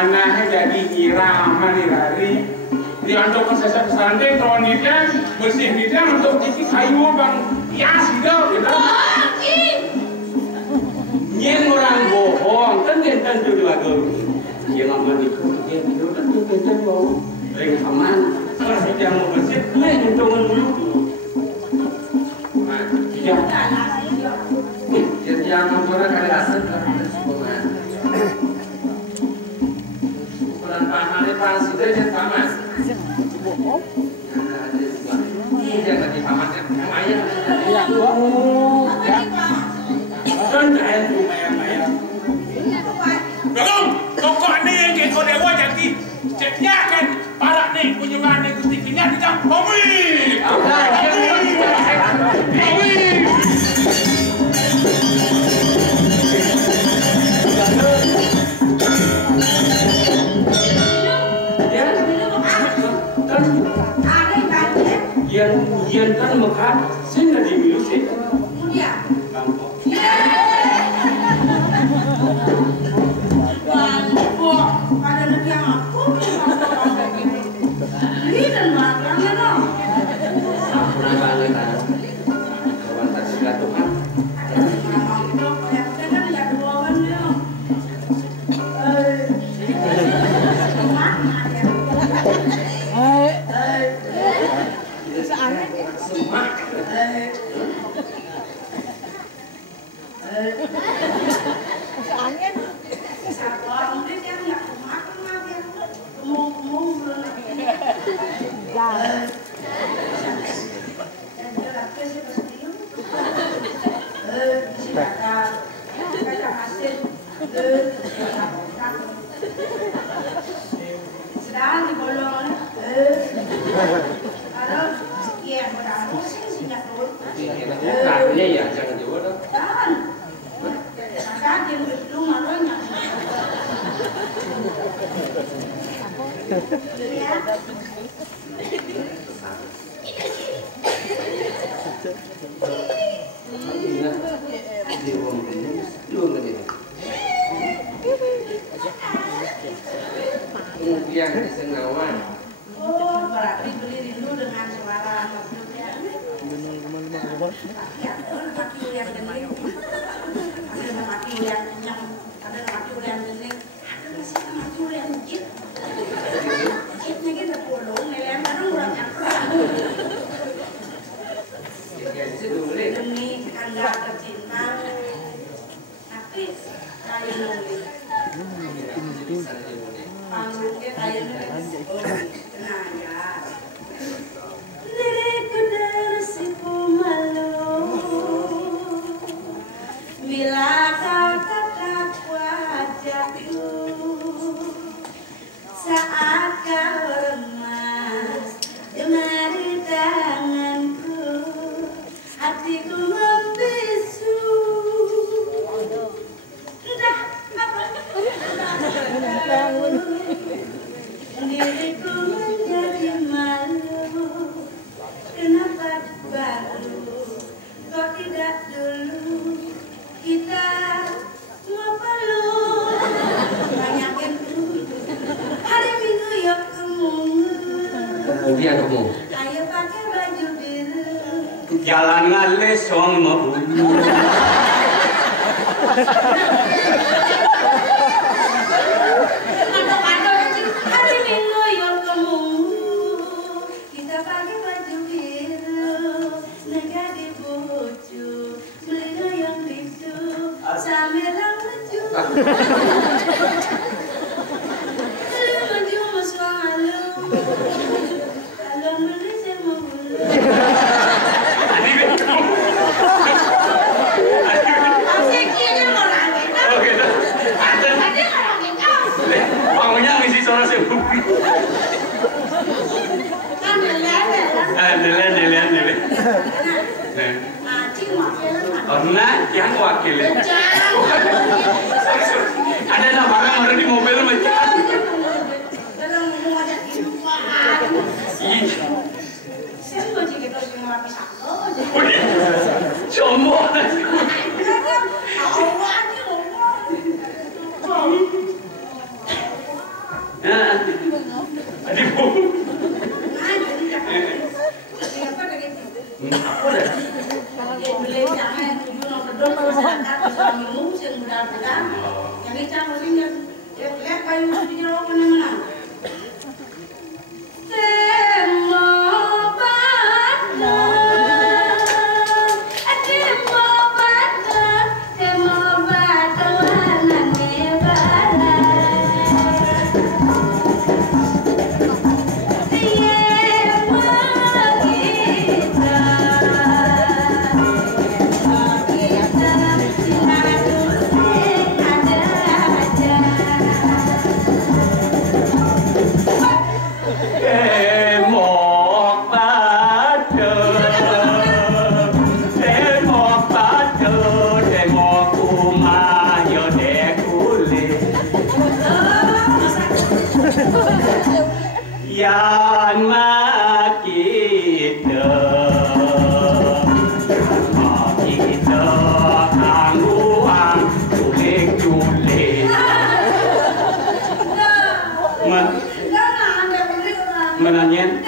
mana jadi irama hari di untuk kesesat santai tronitnya bersih dia untuk isi kayu bang ya sudah gitu nyen orang bohong tentu lagu dia ngomong itu dia itu tentu mau ring aman masih jamu bersih dia nyentuhan dulu ya jangan orang kali asal pahamnya pasti dia paman. Dia lagi pamannya lumayan. Iya, ya. Kan saya lumayan. Belum, pokok ini yang kita dewa jadi ceknya kan para nih penyembah nih gustinya tidak homi. Yan kan makan sih nggak diminum sih. Iya. Wah, ada lagi yang aku ini dan makannya no. Sampurna banget kan. Kawan tadi Tuhan. Yang disenawan. Oh, berarti berdiri dulu dengan suara maksudnya. Ya, kaki yang gening. Ada kaki yang kenyang, ada kaki yang gening, ada masih kaki yang jit. Jitnya kita polong, yang ada orang yang demi anda tercinta, tapi kayu nulis. Panggungnya kayu tenang ya. Diriku tersipu malu bila kau tatap wajahku saat kau remas jemari tanganku, hatiku membisu. Entah apa diriku menjadi malu. Kenapa baru kok tidak dulu kita mau peluk banyakin hari Minggu yuk kamu dia kamu ayo pakai baju biru jalan ngale song mau hari Minggu yuk kamu kita pakai baju biru nega di bojo beli yang bisu sambil lucu beli baju mesra halu halu beli semua bulu asiknya orang kita ada orang kita bangunnya ngisi suara sebut kan dele karena yang wakil ada barang baru di mobil macam dalam mau ada kehidupan saya mau jadi kita cuma bisa sombong beli jangan tujuh nomor kedua masyarakat suami sing mudah-mudahan yang icang sing ya lihat kayu di jero mana-mana. Yan makita kangguang culik-culik menanyen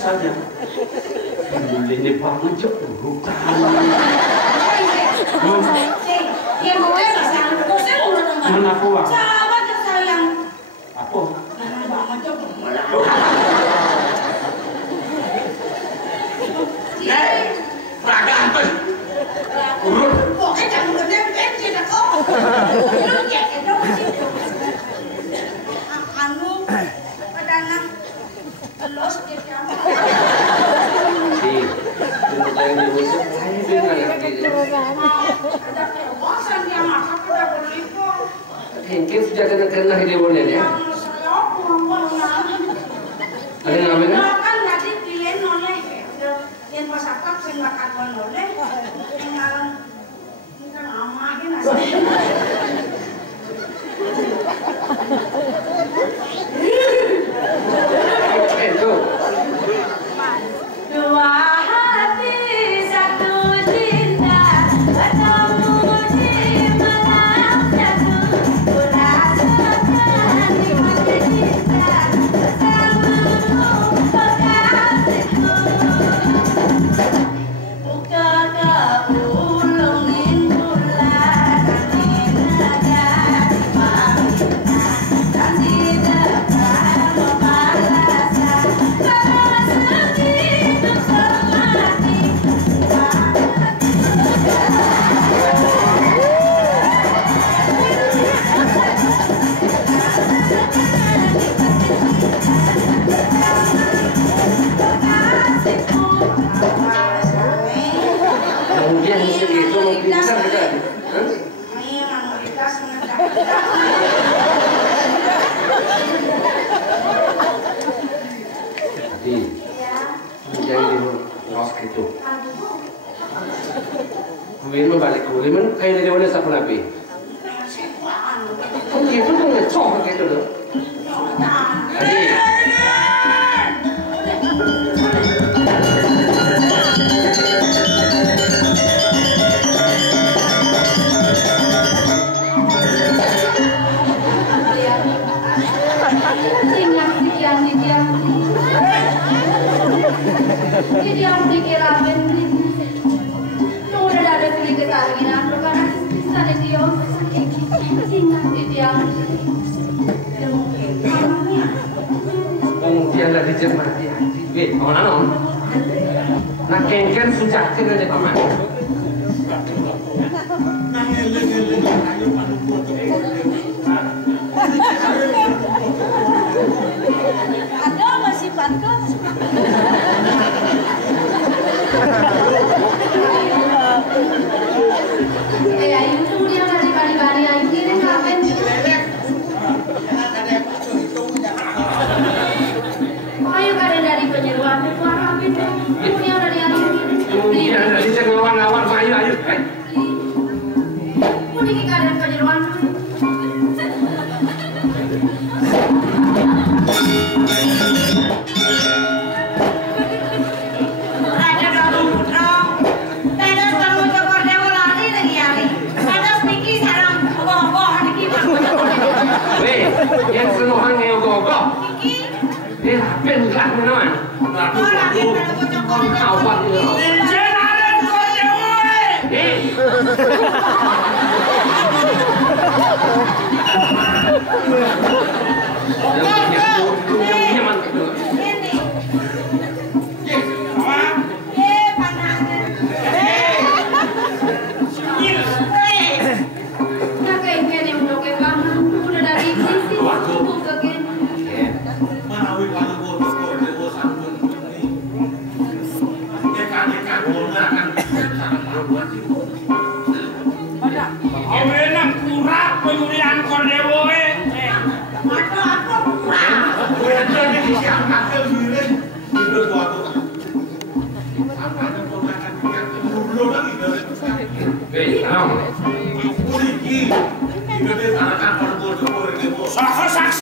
saja. Ini banget cok. Mana aku? Sahabat tersayang. Apa? Mana banget cok. Ragam urut. Pokoknya jangan gede-gede kita kok. Lu cek dong sih. Anu pedanan los ke kamu. Si, untuk yang diusir, dengar lagi. Ada kewasan dia masak udah berlipo. Mungkin sudah kena dia boleh ya. Ada namanya? Kan tadi pilih oleh yang pasakap sing makan oleh tinggal kan amahin asli. Itu. Dua hati satu cinta bertemu di malam jatuh. Kuwi balik kuwi men kayak dari mana sa penapi. Oh gitu tuh ngecok gitu loh. Jadi Diam dikirain udah ada sedikit anginan karena bisa dia diam kemudian lagi jemati wait mau nanon nak kengken sujak aja paman ada masih panas. Ayu tuh dia dari bari-bari ayu ini ngapain? Ayu kan dari penyeruan itu apa itu? Dia dari ayu. kemudian dari cengawan-awan ayu Mudi kita dari penyeruan. yang senuhan yang gogok ini hapen kan teman awak itu Jenaren yang mantap Awenang kurang penyurian kordewo Salah saksi